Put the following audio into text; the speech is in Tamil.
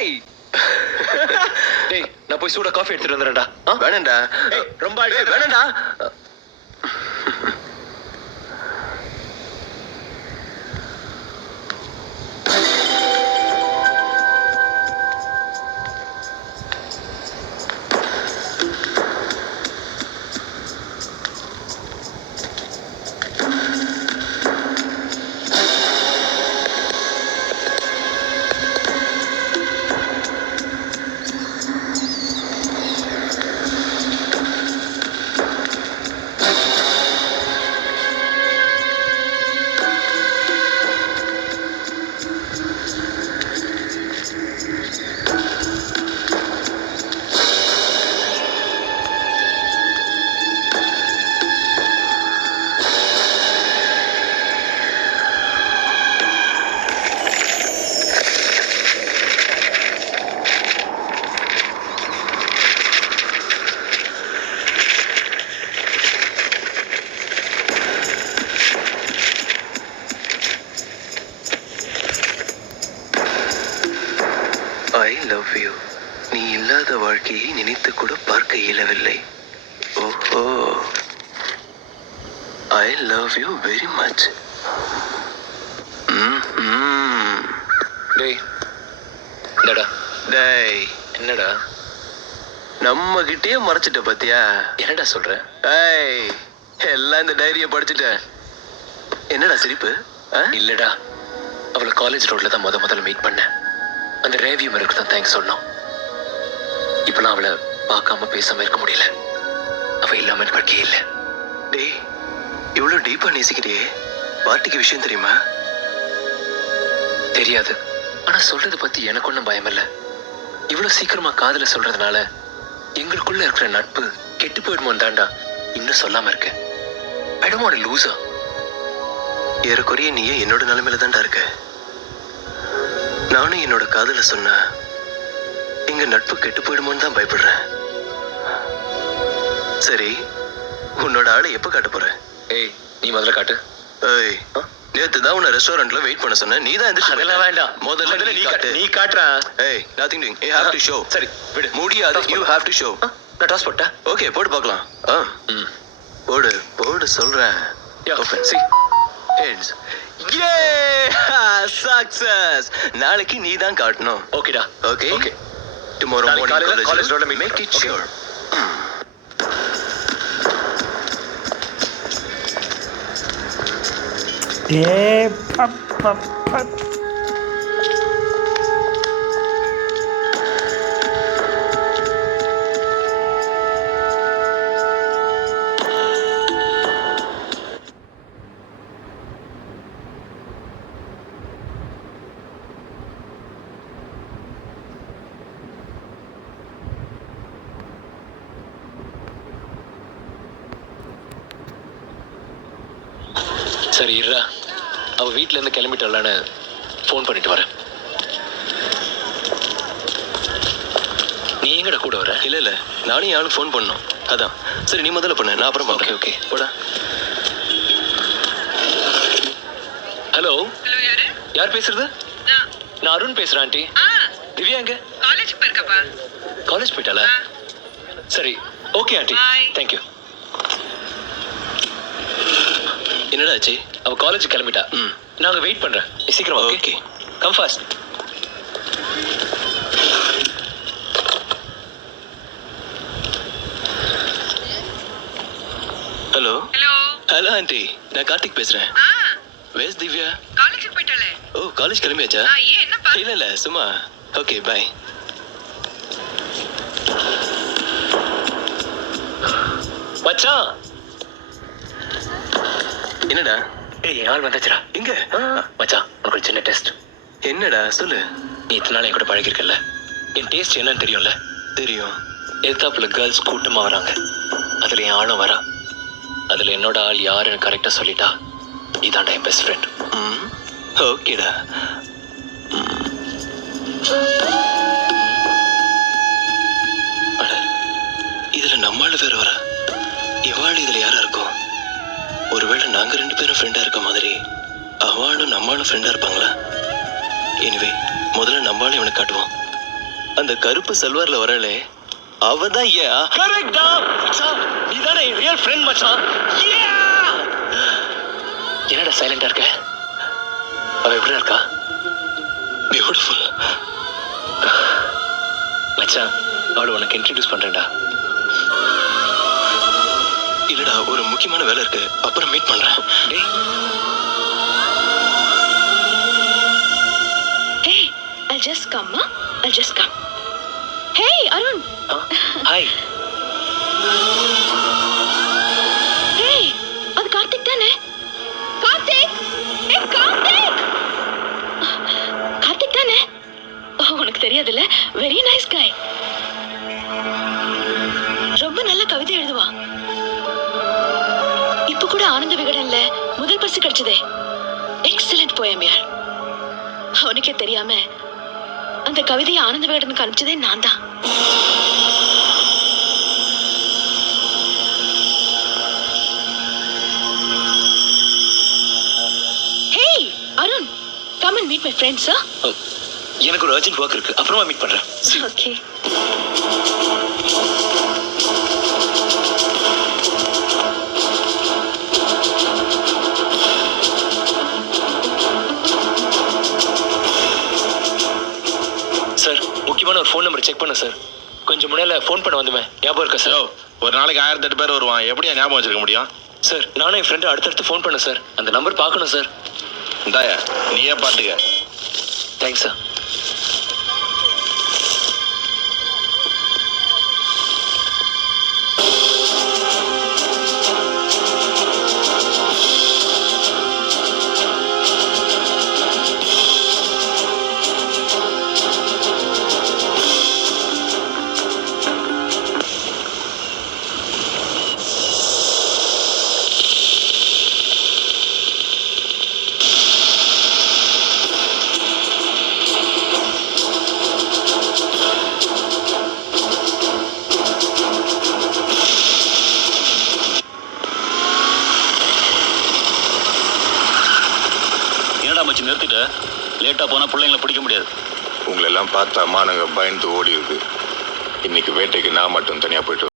டேய் டேய் நான் போய் சூடா காஃபி எடுத்துட்டு வந்துறேன்டா. வேணாம்டா. ரொம்ப வேணாம்டா. I love you. நீ இல்லாத வாழ்க்கையை நினைத்து கூட பார்க்க இயலவில்லை. ஓஹோ, I love you very much. டேய் என்னடா டேய், என்னடா நம்ம கிட்டே மறைச்சிட்ட பாத்தியா? என்னடா சொல்ற? ஏய், எல்லாம் இந்த டைரியை படிச்சுட்டேன். என்னடா சிரிப்பு? இல்லடா, அவளை காலேஜ் ரோட்ல தான் முதல்ல மீட் பண்ணேன். அந்த ரேவியம் இருக்கு தான் தேங்க்ஸ் சொன்னோம். இப்ப நான் அவளை பார்க்காம பேசாம இருக்க முடியல. அவ இல்லாம வாழ்க்கையே இல்லை. டேய், இவ்வளவு டீப்பா நேசிக்கிறியே, பார்ட்டிக்கு விஷயம் தெரியுமா? தெரியாது, ஆனா சொல்றத பத்தி எனக்கு ஒன்றும் பயம் இல்லை. இவ்வளவு சீக்கிரமா காதல சொல்றதுனால எங்களுக்குள்ள இருக்கிற நட்பு கெட்டு போயிடுமோ தாண்டா இன்னும் சொல்லாம இருக்கேன். I don't want to lose her. ஏறக்குறைய நீயே என்னோட நிலைமையில தான்டா இருக்க. நானும் என்னோட காதல சொன்னா எங்க நட்பு கெட்டு போயிடுமோன்னு தான் பயப்படுறேன். சரி, உன்னோட ஆளை எப்ப காட்ட போற? ஏய், நீ முதல்ல காட்டு. ஏய், நேத்து தான் உன்னை ரெஸ்டாரண்ட்ல வெயிட் பண்ண சொன்னேன். நீ தான் அதெல்லாம் வேண்டாம், முதல்ல நீ காட்டு. நீ காட்டுறா. ஏய், nothing doing. You have to show. சரி விடு. முடியாது, you have to show. நான் டாஸ் போட்டா. ஓகே, போடு பார்க்கலாம். போடு போடு சொல்றேன். Open see heads. Yeah, success. நாளைக்கு நீ தான் காட்டணும். ஓகேடா. Okay okay. Tomorrow morning college ரோட்ல மீட் மேக் இட் ஷூர். பப் சரி இருடா, அவ வீட்ல இருந்து கிளம்பிட்டாளான்னு ஃபோன் பண்ணிட்டு வரேன். நீ எங்கடா கூட வர? இல்ல நானும் யாரும் ஃபோன் பண்ணணும். அதான் சரி, நீ முதல்ல பண்ணு, நான் அப்புறம் பண்றேன். ஓகே போடா. ஹலோ ஹலோ, யாரு? யார் பேசுறது? நான் அருண் பேசுறேன் ஆண்டி. திவ்யா எங்க? காலேஜ் போயிருக்கப்பா. காலேஜ் போயிட்டாளா? சரி ஓகே ஆண்டி, Bye. தேங்க்யூ. என்னடா ஆச்சு? அவ காலேஜ் கிளம்பிட்டா. நாங்க வெயிட் பண்றேன். சீக்கிரம் okay, come fast. Hello hello. Hello aunty, நான் கார்த்திக் பேசுறேன். வேஸ் திவ்யா? காலேஜுக்கு போயிட்டாளே. ஓ, காலேஜ் கிளம்பியாச்சா? ஏன் என்னப்பா? இல்ல சும்மா. Okay bye. மச்சான். என்னடா? ஏய், ஆள் வந்தாச்சுடா. எங்க? மச்சான், உனக்கு ஒரு சின்ன டெஸ்ட். என்னடா சொல்லு. நீ இத்தனை நாள் என் கூட பழகிருக்கல, என் டேஸ்ட் என்னன்னு தெரியும்ல? தெரியும். எதிர்த்தாப்புல கேர்ள்ஸ் கூட்டமா வராங்க, அதுல என் ஆளும் வரா. அதுல என்னோட ஆள் யாருன்னு கரெக்டா சொல்லிட்டா இதாண்டா என் பெஸ்ட் ஃப்ரெண்ட். ஓகேடா. இதுல நம்மால வேற வர, இவாள் இதுல யாரா இருக்கும்? ஒருவேளை நாங்க 2 பேரும் ஃப்ரெண்டா இருக்க மாதிரி அவளும் நம்மளும் ஃப்ரெண்டா இருப்பாங்களா? எனிவே, முதல்ல நம்மளும் இவனை காட்டுவோம். அந்த கருப்பு சல்வார்ல வரலே அவதான் ஏன் கரெக்டா மச்சான், நீதானே ரியல் ஃப்ரெண்ட் மச்சான். என்னடா சைலண்டா இருக்க? அவ எப்படி இருக்கா? பியூட்டிஃபுல். மச்சான், அவளை உனக்கு இன்ட்ரடியூஸ் பண்றேன்டா. இல்லடா, ஒரு முக்கியமான வேலை இருக்கு, அப்புறம் மீட் பண்றேன். டேய், Hey, I'll just come, huh? I'll just come. Hey, Arun. Hi. Hey, அது கார்த்திக் தானே? கார்த்திக்! Hey, கார்த்திக்! கார்த்திக் தானே? உனக்கு தெரியாதுல்ல, வெரி நைஸ் காய். ரொம்ப நல்ல கவிதை எழுதுவா. இப்ப கூட ஆனந்த விகடன்ல முதல் பரிசு கிடைச்சதே. எக்ஸலென்ட் போயம் யார். அவனுக்கே தெரியாம அந்த கவிதையை ஆனந்த விகடனுக்கு அனுப்பிச்சதே நான் தான். Hey, Arun, come and meet my friends, sir. எனக்கு ஒரு அர்ஜென்ட் ஒர்க் இருக்கு, அப்புறமா மீட் பண்றேன். Okay. சார், முக்கியமான ஒரு ஃபோன் நம்பர் செக் பண்ண சார். கொஞ்சம் முன்னால ஃபோன் பண்ண வந்துமே, ஞாபகம் இருக்கா சார்? ஒரு நாளைக்கு 1008 பேர் வருவான், எப்படியா ஞாபகம் வச்சிருக்க முடியும்? சார், நானும் என் ஃப்ரெண்டு அடுத்தடுத்து ஃபோன் பண்ண சார். அந்த நம்பர் பார்க்கணும் சார். இந்தாயா, நீயே பாட்டுக்க. Thanks sir. மச்சி நிறுத்திட்டு லேட்டா போனா பிள்ளைங்களை பிடிக்க முடியாது. உங்களெல்லாம் பார்த்தா மானங்க பயந்து ஓடி இருக்கு. இன்னைக்கு வேட்டைக்கு நான் மட்டும் தனியா போயிட்டு